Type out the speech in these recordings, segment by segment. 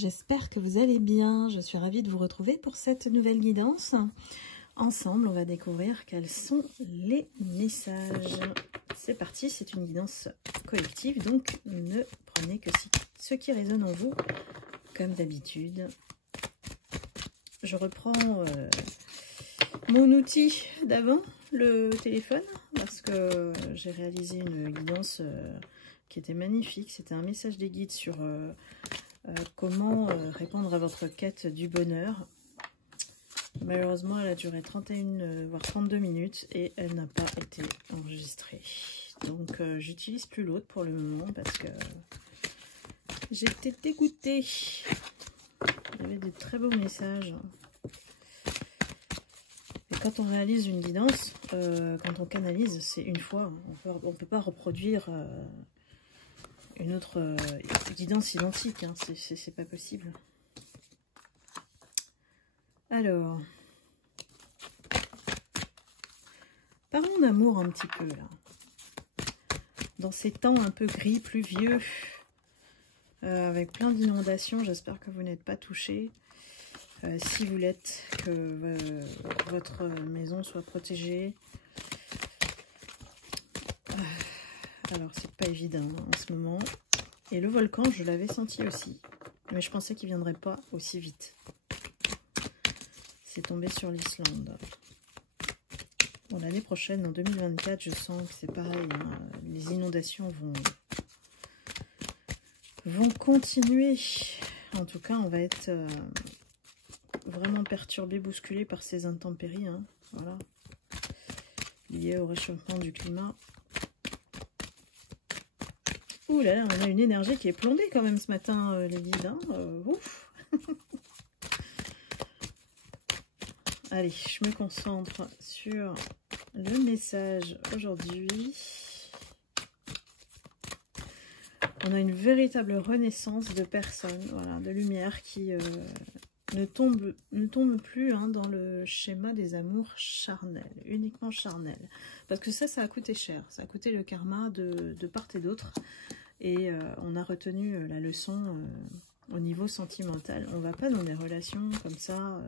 j'espère que vous allez bien. Je suis ravie de vous retrouver pour cette nouvelle guidance. Ensemble, on va découvrir quels sont les messages. C'est parti, c'est une guidance collective, donc ne prenez que ce qui résonne en vous, comme d'habitude. Je reprends mon outil d'avant, le téléphone, parce que j'ai réalisé une guidance qui était magnifique. C'était un message des guides sur comment répondre à votre quête du bonheur. Malheureusement, elle a duré 31 voire 32 minutes et elle n'a pas été enregistrée. Donc, j'utilise plus l'autre pour le moment parce que j'étais dégoûtée. Il y avait des très beaux messages. Et quand on réalise une guidance, quand on canalise, c'est une fois. On ne peut pas reproduire une autre guidance identique. Hein. C'est pas possible. Alors, parlons d'amour un petit peu là. Dans ces temps un peu gris, pluvieux, avec plein d'inondations, j'espère que vous n'êtes pas touchés. Si vous l'êtes, que votre maison soit protégée. Alors, c'est pas évident en ce moment. Et le volcan, je l'avais senti aussi. Mais je pensais qu'il ne viendrait pas aussi vite. C'est tombé sur l'Islande. Bon, l'année prochaine, en 2024, je sens que c'est pareil. Hein, les inondations vont continuer. En tout cas, on va être vraiment perturbé, bousculé par ces intempéries. Hein, voilà. Liées au réchauffement du climat. Ouh là là, on a une énergie qui est plombée quand même ce matin, les guides. Hein, ouf. Allez, je me concentre sur le message aujourd'hui. On a une véritable renaissance de personnes, voilà, de lumière qui ne tombe plus hein, dans le schéma des amours charnels, uniquement charnels. Parce que ça a coûté cher, ça a coûté le karma de part et d'autre. Et on a retenu la leçon au niveau sentimental. On ne va pas dans des relations comme ça...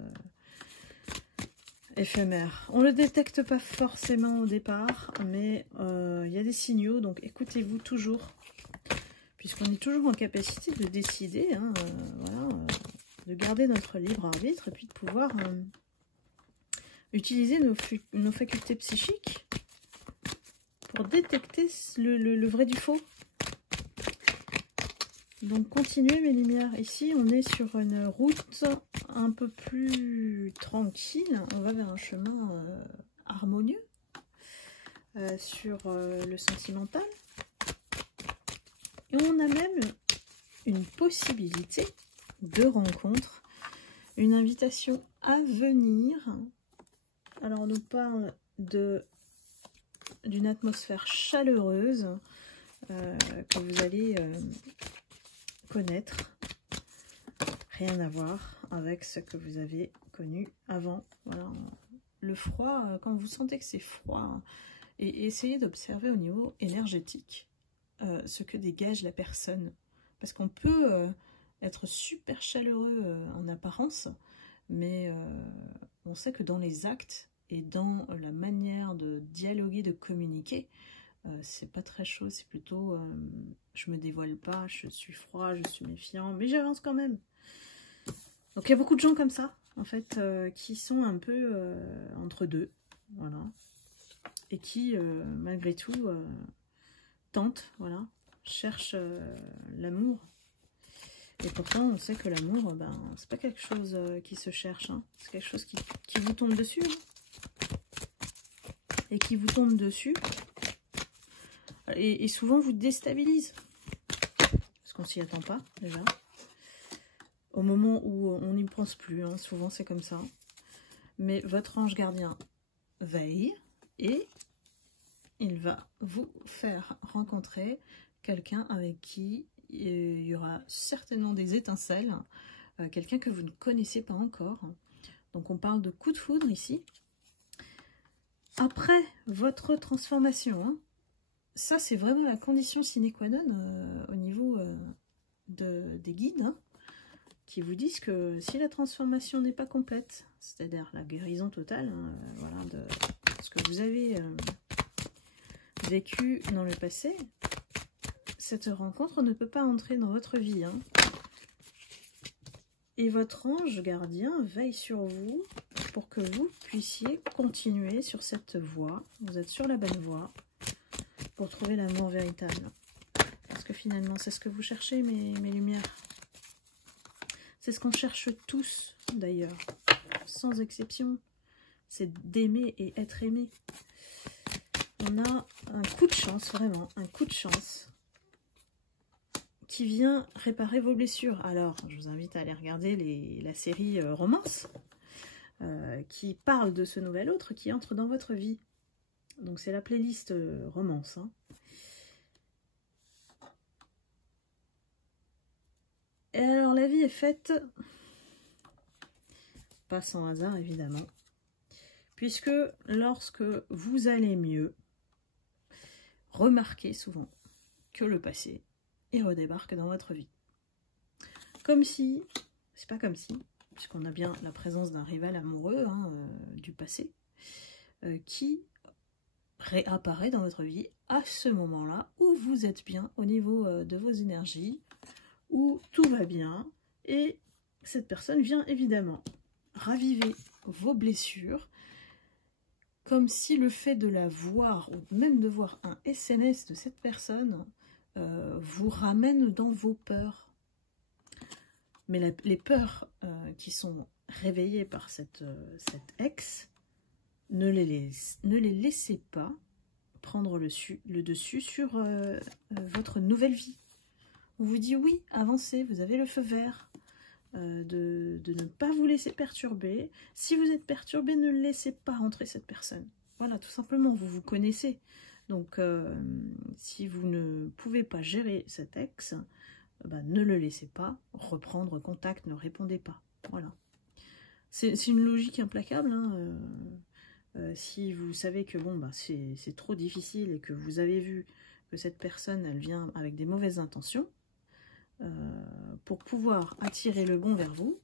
éphémère. On ne le détecte pas forcément au départ, mais il y a des signaux, donc écoutez-vous toujours, puisqu'on est toujours en capacité de décider, hein, voilà, de garder notre libre arbitre et puis de pouvoir utiliser nos facultés psychiques pour détecter le vrai du faux. Donc continuez mes lumières. Ici on est sur une route un peu plus tranquille. On va vers un chemin harmonieux sur le sentimental. Et on a même une possibilité de rencontre, une invitation à venir. Alors on nous parle d'une atmosphère chaleureuse que vous allez... connaître, rien à voir avec ce que vous avez connu avant. Voilà. Le froid, quand vous sentez que c'est froid, et essayez d'observer au niveau énergétique ce que dégage la personne. Parce qu'on peut être super chaleureux en apparence, mais on sait que dans les actes et dans la manière de dialoguer, de communiquer, c'est pas très chaud, c'est plutôt je me dévoile pas, je suis froid, je suis méfiant, mais j'avance quand même. Donc il y a beaucoup de gens comme ça, en fait, qui sont un peu entre deux, voilà, et qui, malgré tout, tentent, voilà, cherchent l'amour. Et pourtant, on sait que l'amour, ben, c'est pas quelque chose qui se cherche, hein. C'est quelque chose qui vous tombe dessus, hein. Et qui vous tombe dessus. Et souvent vous déstabilise. Parce qu'on s'y attend pas, déjà. Au moment où on n'y pense plus, hein, souvent c'est comme ça. Mais votre ange gardien veille et il va vous faire rencontrer quelqu'un avec qui il y aura certainement des étincelles, quelqu'un que vous ne connaissez pas encore. Donc on parle de coup de foudre ici. Après votre transformation, hein, ça c'est vraiment la condition sine qua non au niveau des guides, hein, qui vous disent que si la transformation n'est pas complète, c'est-à-dire la guérison totale, hein, voilà, de ce que vous avez vécu dans le passé, cette rencontre ne peut pas entrer dans votre vie. Hein. Et votre ange gardien veille sur vous pour que vous puissiez continuer sur cette voie. Vous êtes sur la bonne voie pour trouver l'amour véritable. Parce que finalement, c'est ce que vous cherchez, mes lumières. C'est ce qu'on cherche tous, d'ailleurs, sans exception. C'est d'aimer et être aimé. On a un coup de chance, vraiment, un coup de chance qui vient réparer vos blessures. Alors, je vous invite à aller regarder la série Romance, qui parle de ce nouvel autre qui entre dans votre vie. Donc, c'est la playlist Romance. Hein. Et alors, la vie est faite, pas sans hasard, évidemment, puisque lorsque vous allez mieux, remarquez souvent que le passé redébarque dans votre vie. Comme si, c'est pas comme si, puisqu'on a bien la présence d'un rival amoureux hein, du passé, qui réapparaît dans votre vie à ce moment-là où vous êtes bien au niveau de vos énergies, où tout va bien, et cette personne vient évidemment raviver vos blessures, comme si le fait de la voir, ou même de voir un SMS de cette personne, vous ramène dans vos peurs. Mais les peurs qui sont réveillées par cette ex, ne les laissez pas prendre le dessus sur votre nouvelle vie. On vous dit oui, avancez, vous avez le feu vert, de ne pas vous laisser perturber. Si vous êtes perturbé, ne laissez pas rentrer cette personne. Voilà, tout simplement, vous vous connaissez. Donc, si vous ne pouvez pas gérer cet ex, ne le laissez pas reprendre contact, ne répondez pas. Voilà. C'est une logique implacable. Hein. Si vous savez que bon, c'est trop difficile et que vous avez vu que cette personne, elle vient avec des mauvaises intentions, pour pouvoir attirer le bon vers vous,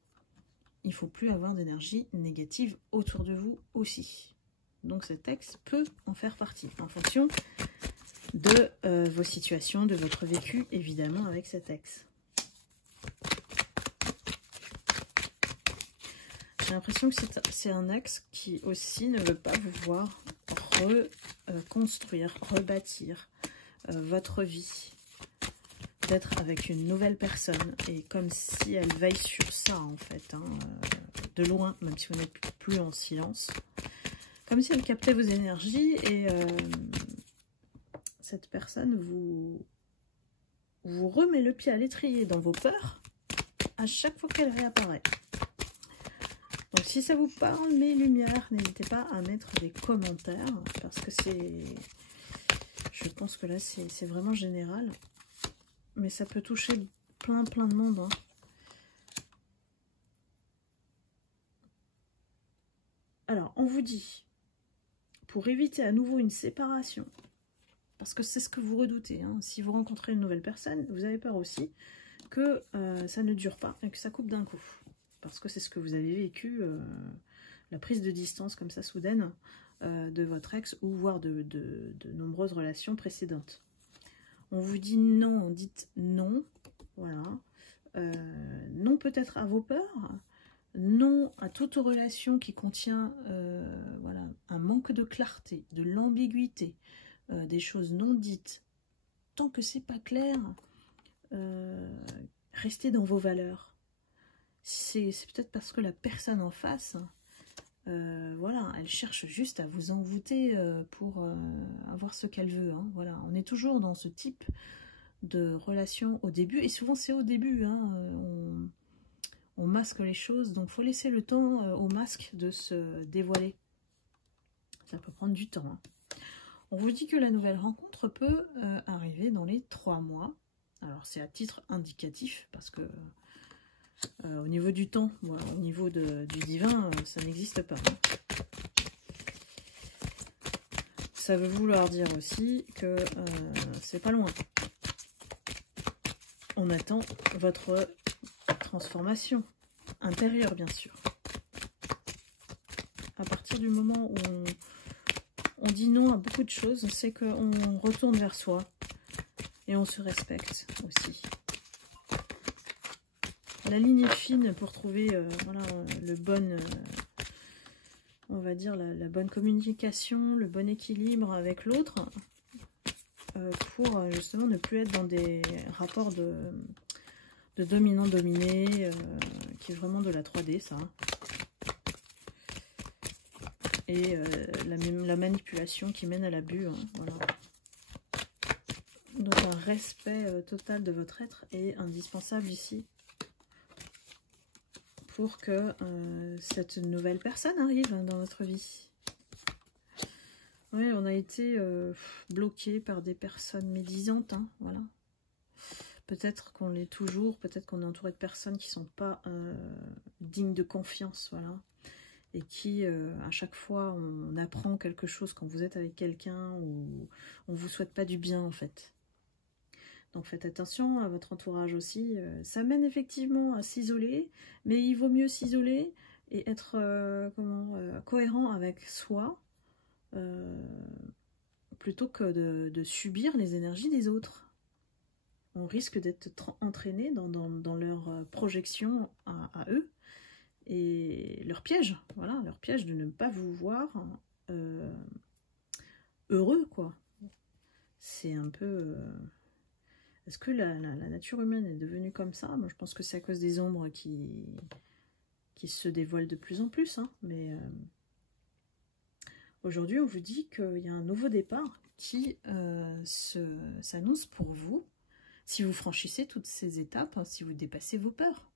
il ne faut plus avoir d'énergie négative autour de vous aussi. Donc cet ex peut en faire partie, en fonction de vos situations, de votre vécu, évidemment, avec cet ex. J'ai l'impression que c'est un ex qui aussi ne veut pas vous voir reconstruire, rebâtir votre vie, d'être avec une nouvelle personne, et comme si elle veille sur ça, en fait, hein, de loin, même si vous n'êtes plus en silence. Comme si elle captait vos énergies et cette personne vous remet le pied à l'étrier dans vos peurs à chaque fois qu'elle réapparaît. Donc si ça vous parle, mes lumières, n'hésitez pas à mettre des commentaires parce que c'est... Je pense que là c'est vraiment général. Mais ça peut toucher plein de monde. Hein. Alors, on vous dit... Pour éviter à nouveau une séparation, parce que c'est ce que vous redoutez, hein. Si vous rencontrez une nouvelle personne, vous avez peur aussi que ça ne dure pas et que ça coupe d'un coup. Parce que c'est ce que vous avez vécu, la prise de distance comme ça soudaine de votre ex, ou voire de nombreuses relations précédentes. On vous dit non, dites non, voilà. Non peut-être à vos peurs, non à toute relation qui contient voilà, un manque de clarté, de l'ambiguïté, des choses non dites. Tant que c'est pas clair, restez dans vos valeurs. C'est peut-être parce que la personne en face, voilà, elle cherche juste à vous envoûter pour avoir ce qu'elle veut. Hein, voilà, on est toujours dans ce type de relation au début, et souvent c'est au début, hein, on masque les choses, donc il faut laisser le temps au masque de se dévoiler. Ça peut prendre du temps. Hein. On vous dit que la nouvelle rencontre peut arriver dans les 3 mois. Alors c'est à titre indicatif, parce que au niveau du temps, voilà, au niveau du divin, ça n'existe pas. Hein. Ça veut vouloir dire aussi que c'est pas loin. On attend votre transformation intérieure, bien sûr. À partir du moment où on dit non à beaucoup de choses, c'est qu'on retourne vers soi et on se respecte aussi. La ligne est fine pour trouver voilà, le bon, on va dire la bonne communication, le bon équilibre avec l'autre, pour justement ne plus être dans des rapports de dominant-dominé, qui est vraiment de la 3D, ça. Et la manipulation qui mène à l'abus, hein, voilà. Donc un respect total de votre être est indispensable ici pour que cette nouvelle personne arrive dans votre vie. Oui, on a été bloqué par des personnes médisantes, hein, voilà. Peut-être qu'on l'est toujours, peut-être qu'on est entouré de personnes qui ne sont pas dignes de confiance, voilà. Et qui, à chaque fois, on apprend quelque chose quand vous êtes avec quelqu'un ou on ne vous souhaite pas du bien, en fait. Donc faites attention à votre entourage aussi. Ça mène effectivement à s'isoler, mais il vaut mieux s'isoler et être cohérent avec soi, plutôt que de subir les énergies des autres. On risque d'être entraîné dans leur projection à eux et leur piège, voilà, leur piège de ne pas vous voir heureux, quoi. C'est un peu... Est-ce que la nature humaine est devenue comme ça? Moi, je pense que c'est à cause des ombres qui se dévoilent de plus en plus, hein, mais... Aujourd'hui, on vous dit qu'il y a un nouveau départ qui s'annonce pour vous si vous franchissez toutes ces étapes, hein, si vous dépassez vos peurs.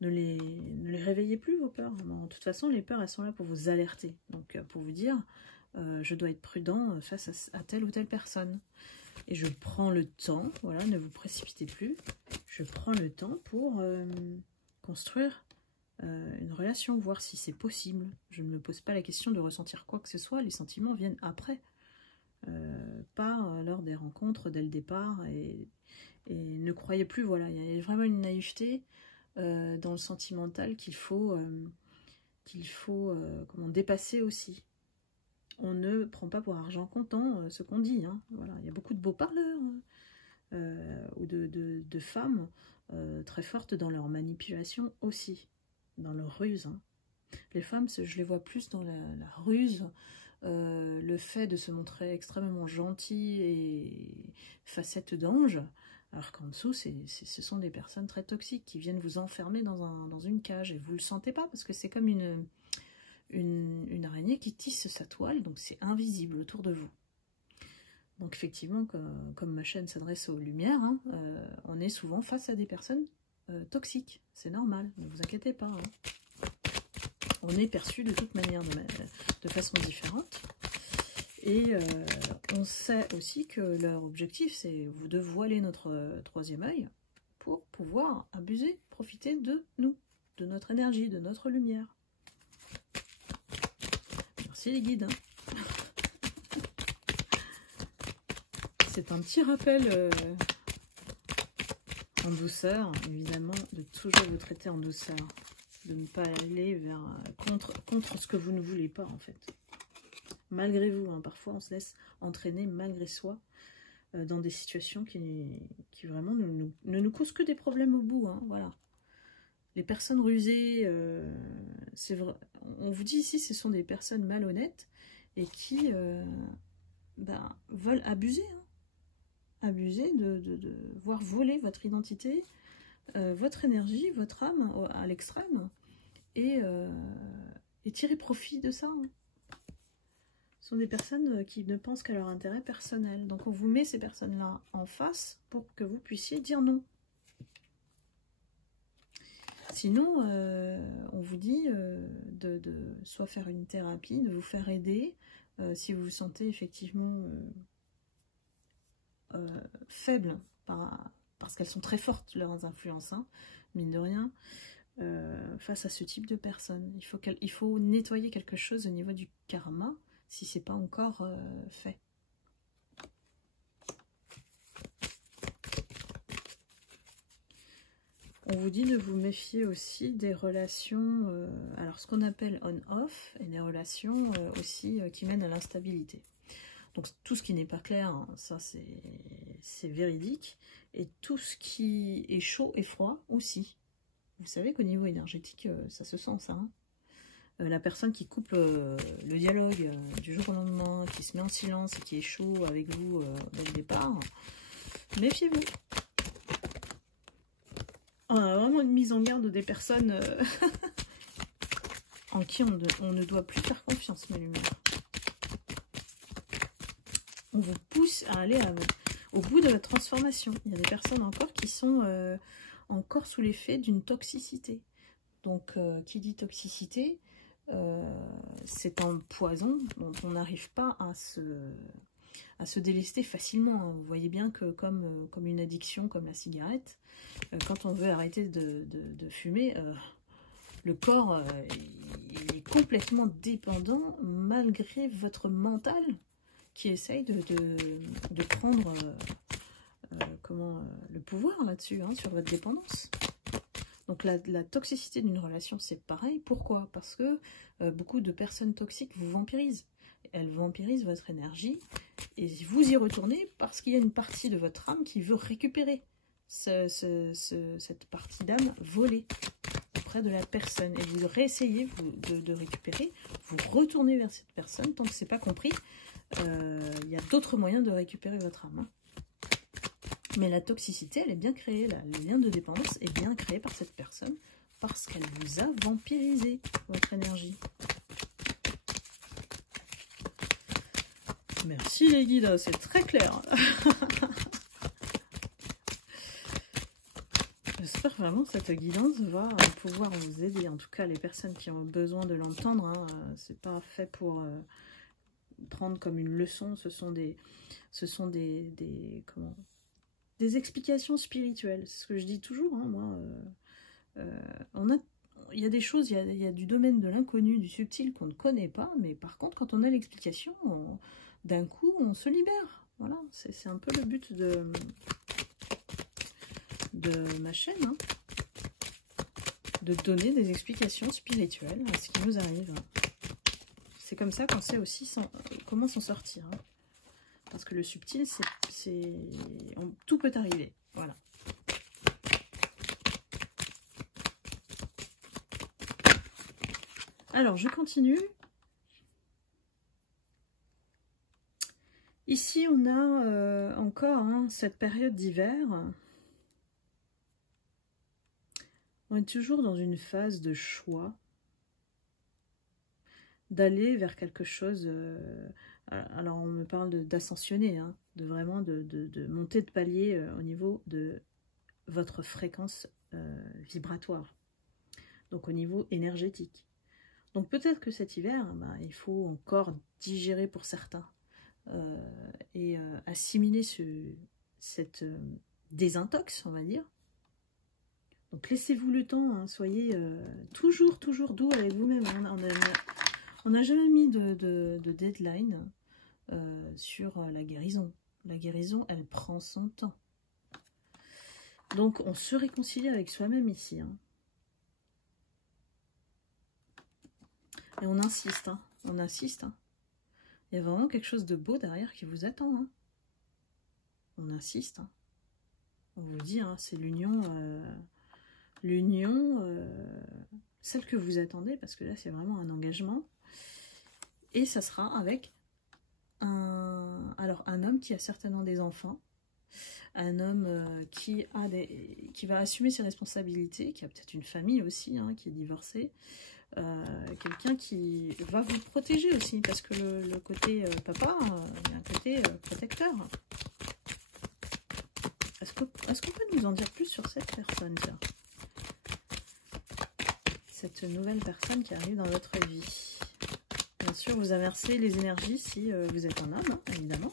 Ne les réveillez plus, vos peurs. Bon, de toute façon, les peurs, elles sont là pour vous alerter. Donc, pour vous dire, je dois être prudent face à telle ou telle personne. Et je prends le temps, voilà, ne vous précipitez plus. Je prends le temps pour construire une relation, voir si c'est possible. Je ne me pose pas la question de ressentir quoi que ce soit, les sentiments viennent après. Pas lors des rencontres, dès le départ. Et ne croyez plus, voilà, il y a vraiment une naïveté dans le sentimental qu'il faut dépasser aussi. On ne prend pas pour argent comptant ce qu'on dit, hein. Voilà, il y a beaucoup de beaux parleurs ou de femmes très fortes dans leur manipulation aussi, dans leur ruse, hein. Les femmes, je les vois plus dans la ruse, le fait de se montrer extrêmement gentil et facette d'ange, alors qu'en dessous, ce sont des personnes très toxiques qui viennent vous enfermer dans une cage et vous ne le sentez pas parce que c'est comme une araignée qui tisse sa toile, donc c'est invisible autour de vous. Donc effectivement, comme ma chaîne s'adresse aux lumières, hein, on est souvent face à des personnes toxiques. C'est normal, ne vous inquiétez pas, hein. On est perçu de toute manière, de façon différente. Et on sait aussi que leur objectif, c'est de voiler notre troisième œil pour pouvoir abuser, profiter de nous, de notre énergie, de notre lumière. Merci les guides, hein. C'est un petit rappel en douceur, évidemment, de toujours vous traiter en douceur, de ne pas aller contre ce que vous ne voulez pas, en fait. Malgré vous, hein, parfois on se laisse entraîner malgré soi dans des situations qui vraiment ne nous causent que des problèmes au bout, hein, voilà. Les personnes rusées, c'est vrai, on vous dit ici, ce sont des personnes malhonnêtes et qui veulent abuser, hein. Abuser de voir voler votre identité, votre énergie, votre âme à l'extrême et tirer profit de ça, hein. Ce sont des personnes qui ne pensent qu'à leur intérêt personnel. Donc on vous met ces personnes-là en face pour que vous puissiez dire non. Sinon, on vous dit de soit faire une thérapie, de vous faire aider, si vous vous sentez effectivement faible, parce qu'elles sont très fortes, leurs influences, hein, mine de rien, face à ce type de personnes. Il faut nettoyer quelque chose au niveau du karma, si ce n'est pas encore fait. On vous dit de vous méfier aussi des relations, alors ce qu'on appelle on-off, et des relations aussi qui mènent à l'instabilité. Donc tout ce qui n'est pas clair, hein, ça c'est véridique. Et tout ce qui est chaud et froid aussi. Vous savez qu'au niveau énergétique, ça se sent ça. Hein. La personne qui coupe le dialogue du jour au lendemain, qui se met en silence et qui est chaud avec vous dès le départ, méfiez-vous. On a vraiment une mise en garde des personnes en qui on ne doit plus faire confiance, mes lumières. On vous pousse à aller au bout de votre transformation. Il y a des personnes encore qui sont encore sous l'effet d'une toxicité. Donc, qui dit toxicité, c'est un poison dont on n'arrive pas à se délester facilement. Vous voyez bien que comme une addiction, comme la cigarette, quand on veut arrêter de fumer, le corps il est complètement dépendant malgré votre mental qui essaye de prendre le pouvoir là-dessus, hein, sur votre dépendance. Donc la toxicité d'une relation, c'est pareil. Pourquoi? Parce que beaucoup de personnes toxiques vous vampirisent. Elles vampirisent votre énergie et vous y retournez parce qu'il y a une partie de votre âme qui veut récupérer cette partie d'âme volée auprès de la personne. Et vous réessayez de récupérer, vous retournez vers cette personne. Tant que ce n'est pas compris, il y a d'autres moyens de récupérer votre âme. Hein. Mais la toxicité, elle est bien créée, là. Le lien de dépendance est bien créé par cette personne parce qu'elle vous a vampirisé votre énergie. Merci les guides, c'est très clair. J'espère vraiment que cette guidance va pouvoir vous aider. En tout cas, les personnes qui ont besoin de l'entendre, hein, c'est pas fait pour prendre comme une leçon. Ce sont des explications spirituelles. C'est ce que je dis toujours. Hein, moi, il y a des choses, il y a du domaine de l'inconnu, du subtil qu'on ne connaît pas. Mais par contre, quand on a l'explication, d'un coup, on se libère. Voilà, c'est un peu le but de ma chaîne, hein, de donner des explications spirituelles à ce qui nous arrive. C'est comme ça qu'on sait aussi comment s'en sortir. Hein. Parce que le subtil, tout peut arriver. Voilà. Alors, je continue. Ici, on a encore cette période d'hiver. On est toujours dans une phase de choix, d'aller vers quelque chose. Alors, on me parle d'ascensionner, hein, de vraiment de monter de palier au niveau de votre fréquence vibratoire, donc au niveau énergétique. Donc, peut-être que cet hiver, il faut encore digérer pour certains et assimiler cette désintox, on va dire. Donc laissez-vous le temps, hein, soyez toujours doux avec vous-même. On n'a jamais mis de deadline sur la guérison. La guérison, elle prend son temps. Donc on se réconcilie avec soi-même ici. Hein. Et on insiste, hein, on insiste. Hein. Il y a vraiment quelque chose de beau derrière qui vous attend. Hein. On insiste. Hein. On vous dit, hein, c'est l'union... celle que vous attendez, parce que là c'est vraiment un engagement, et ça sera avec un homme qui a certainement des enfants, un homme qui va assumer ses responsabilités, qui a peut-être une famille aussi, hein, qui est divorcé, quelqu'un qui va vous protéger aussi, parce que le côté papa, il y a un côté protecteur. Est-ce qu'on peut nous en dire plus sur cette personne, tiens, cette nouvelle personne qui arrive dans votre vie? Bien sûr, vous inversez les énergies si vous êtes un homme, hein, évidemment.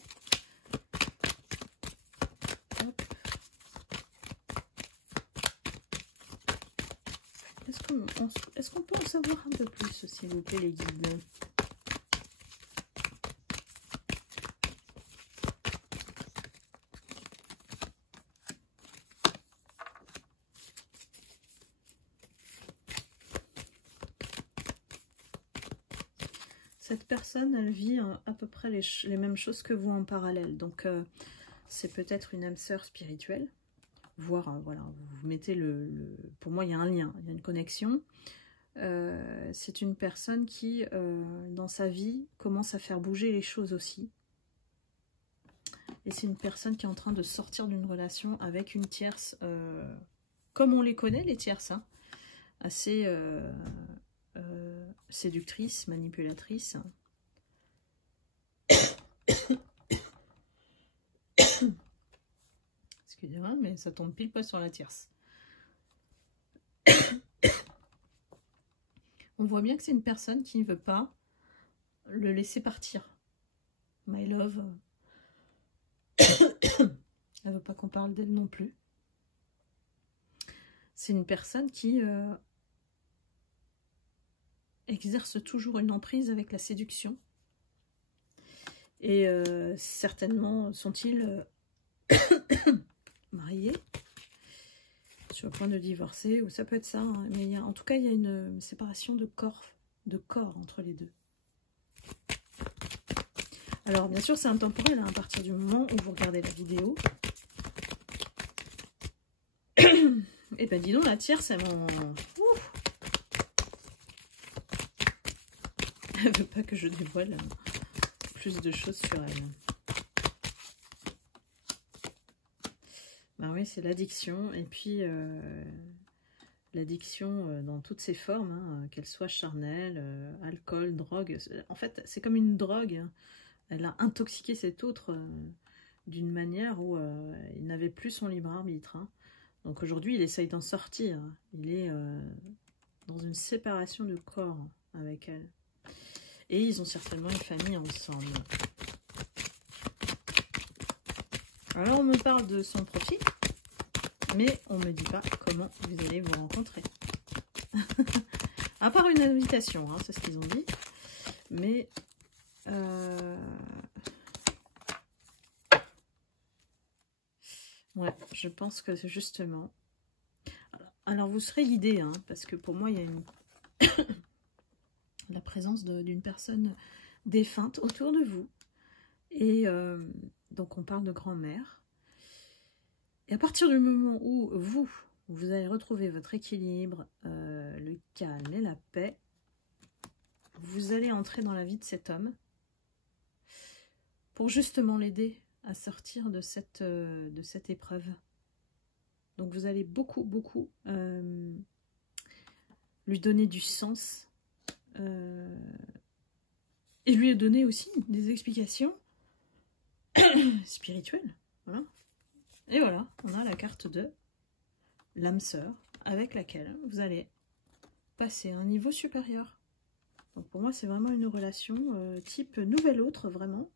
Est-ce qu'on peut en savoir un peu plus, s'il vous plaît, les guides? cette personne, elle vit à peu près les mêmes choses que vous en parallèle. Donc, c'est peut-être une âme sœur spirituelle. Voire, voilà, vous mettez pour moi, il y a un lien, il y a une connexion. C'est une personne qui, dans sa vie, commence à faire bouger les choses aussi. Et c'est une personne qui est en train de sortir d'une relation avec une tierce, comme on les connaît, les tierces, hein, assez séductrice, manipulatrice. Excusez-moi, mais ça tombe pile poil sur la tierce. On voit bien que c'est une personne qui ne veut pas le laisser partir. My love. Elle ne veut pas qu'on parle d'elle non plus. C'est une personne qui exerce toujours une emprise avec la séduction. Et certainement sont-ils mariés, sur le point de divorcer, ou ça peut être ça, hein, mais en tout cas il y a une séparation de corps entre les deux. Alors bien sûr c'est intemporel, hein, à partir du moment où vous regardez la vidéo. Et ben dis donc, la tierce, elle veut pas que je dévoile plus de choses sur elle. Ben oui, c'est l'addiction, et puis l'addiction dans toutes ses formes, hein, qu'elle soit charnelle, alcool, drogue. En fait, c'est comme une drogue, hein. Elle a intoxiqué cet autre d'une manière où il n'avait plus son libre arbitre, hein. Donc aujourd'hui, il essaye d'en sortir. Il est dans une séparation de corps avec elle. Et ils ont certainement une famille ensemble. Alors on me parle de son profil, mais on ne me dit pas comment vous allez vous rencontrer. À part une invitation, hein, c'est ce qu'ils ont dit. Mais ouais, je pense que c'est justement... Alors vous serez guidé, hein, parce que pour moi il y a la présence d'une personne défunte autour de vous. Et donc on parle de grand-mère. Et à partir du moment où vous allez retrouver votre équilibre, le calme et la paix, vous allez entrer dans la vie de cet homme pour justement l'aider à sortir de cette épreuve. Donc vous allez beaucoup lui donner du sens et lui donner aussi des explications spirituelles. Voilà. Et voilà, on a la carte de l'âme sœur avec laquelle vous allez passer à un niveau supérieur. Donc pour moi, c'est vraiment une relation type nouvel autre, vraiment.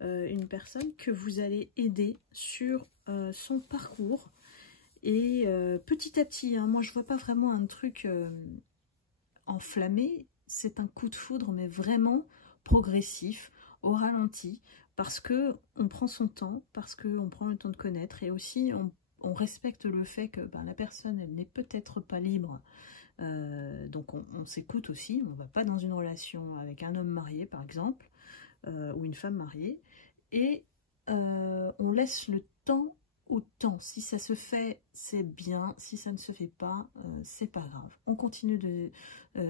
Une personne que vous allez aider sur son parcours. Et petit à petit, hein, moi je vois pas vraiment un truc enflammé, c'est un coup de foudre, mais vraiment progressif, au ralenti, parce que on prend son temps, parce qu'on prend le temps de connaître, et aussi on respecte le fait que ben, la personne, elle n'est peut-être pas libre. Donc on s'écoute aussi, on ne va pas dans une relation avec un homme marié par exemple, ou une femme mariée, et on laisse le temps au temps. Si ça se fait, c'est bien, si ça ne se fait pas, c'est pas grave. On continue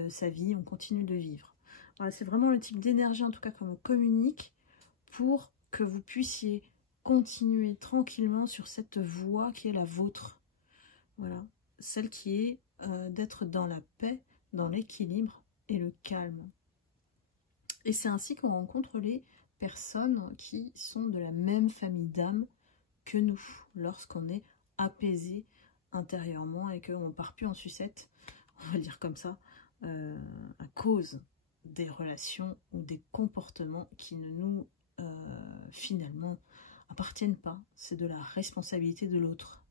sa vie, on continue de vivre. Voilà, c'est vraiment le type d'énergie en tout cas qu'on me communique pour que vous puissiez continuer tranquillement sur cette voie qui est la vôtre. Voilà, celle qui est d'être dans la paix, dans l'équilibre et le calme. Et c'est ainsi qu'on rencontre les personnes qui sont de la même famille d'âme que nous, lorsqu'on est apaisé intérieurement et qu'on ne part plus en sucette, on va dire comme ça, à cause des relations ou des comportements qui ne nous, finalement, appartiennent pas. C'est de la responsabilité de l'autre.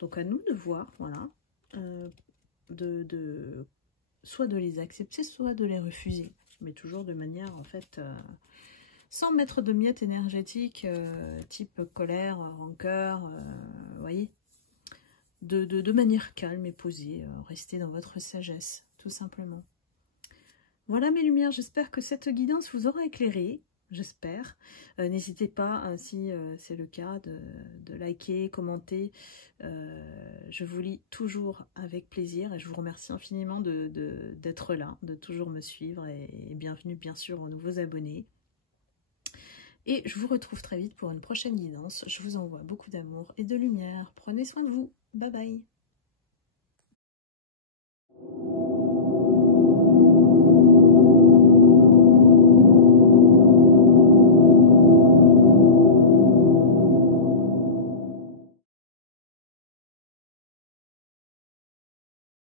Donc à nous de voir, voilà, soit de les accepter, soit de les refuser, mais toujours de manière, en fait, sans mettre de miettes énergétiques, type colère, rancœur, vous voyez, de manière calme et posée, restez dans votre sagesse, tout simplement. Voilà mes lumières, j'espère que cette guidance vous aura éclairé. J'espère. N'hésitez pas, si c'est le cas, de liker, commenter. Je vous lis toujours avec plaisir et je vous remercie infiniment d'être là, de toujours me suivre et bienvenue bien sûr aux nouveaux abonnés. Et je vous retrouve très vite pour une prochaine guidance. Je vous envoie beaucoup d'amour et de lumière. Prenez soin de vous. Bye bye.